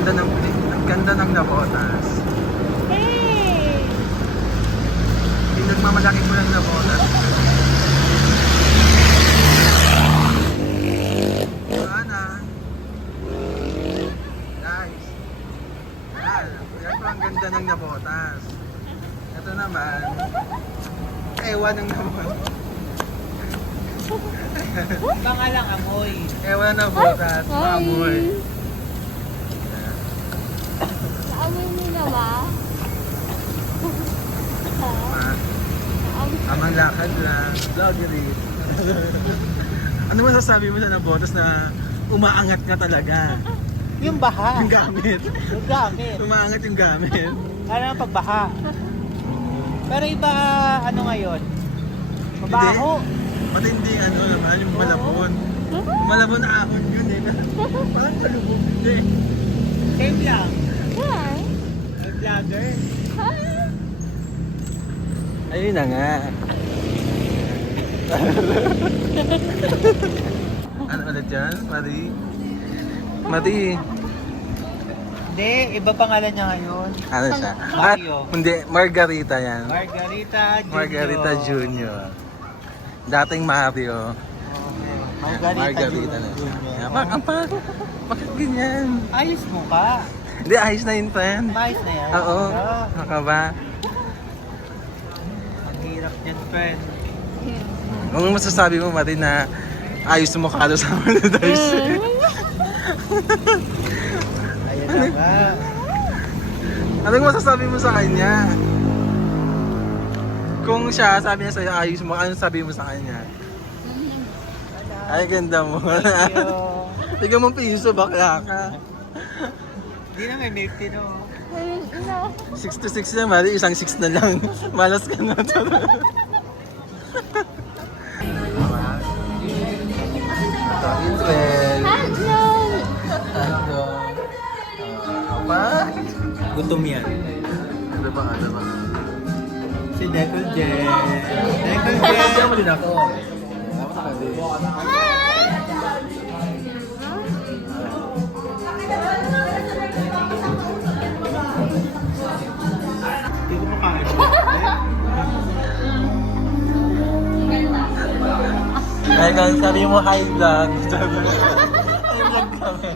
ganda ng nabotas. Hey! Pinagmamalaki mo ng nabotas. Sana. Guys. Yan po ang ganda ng nabotas. Ito naman. Ewan ng nabotas. Pangalang amoy. Ewan ng nabotas. Amoy. Naamoy mo na ba? Amang lakad lang. Vloggery. Ano masasabi mo sa nabotas na umaangat nga talaga? Yung baha. Yung gamit. Yung gamit. Umaangat yung gamit. Ano ang pagbaha? Pero iba ano ngayon? Mabaho. Matindi ano naman, yung malabon. Malabon na ahon yun eh. Parang malubog hindi. Same lang. Hi! May vlogger. Ayun na nga. Ano ulit yan? Mari? Hindi, iba pangalan niya ngayon. Ano siya? Mario. Hindi, Margarita yan. Margarita Junior. Margarita Junior. Dating Mario. Okay. Margarita na. Junior. Yan, bakit ganyan? Ayos mo ka. Hindi, ayos na yun, friend. Ayos na yan. Oo. Ah, Baka ba? ang hirap niyan, friend. Kung masasabi mo, Mari, na ayos mo ka sa Holidays. Ayan na nga. Anong masasabi mo sa kanya? Kung siya, sabi niya sa'yo, ayos mo, anong sabi mo sa kanya? Ay, ganda mo. Thank you. Bigyan mong piso, bakla ka. Hindi na may milk tea, no? 6 to 6 na, Mari. Isang 6 na lang. Malas ka na. Hello! Apa? Gutom yan. Ano ba? Si Deckle Jen. Deckle Kasi Jen. mo din ako. Hindi ko makain. Ay, kung sabi mo hi vlog. Hi vlog kami.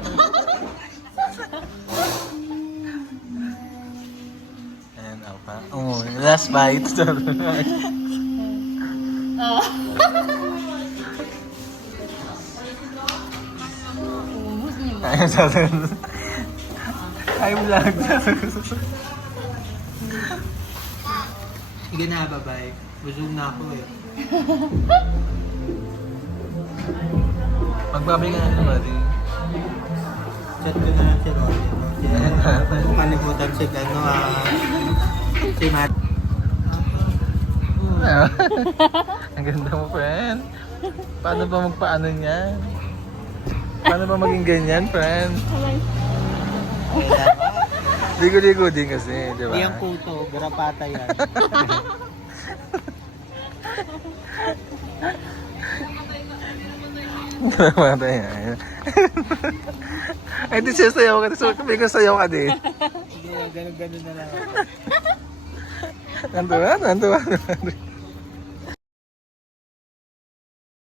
Ayan, apa? Oh, last bite. Ayan, sabi. Hi vlog. Sige na, bye-bye. Busog na ako eh. Magbabay nga na naman. Chat ko na lang si Rolly. Huwag mo kalimutan si si Matt. Ang ganda mo, friend. Paano ba magpaano niyan? Paano ba maging ganyan, friend? Ligo-ligo din kasi, di ba? Hindi ang kuto, garapata yan. Mata yan. Ay, di siya sayaw ka. Sabi ko sayaw ka din. Hindi, ganun-ganun na lang. Nantuwa.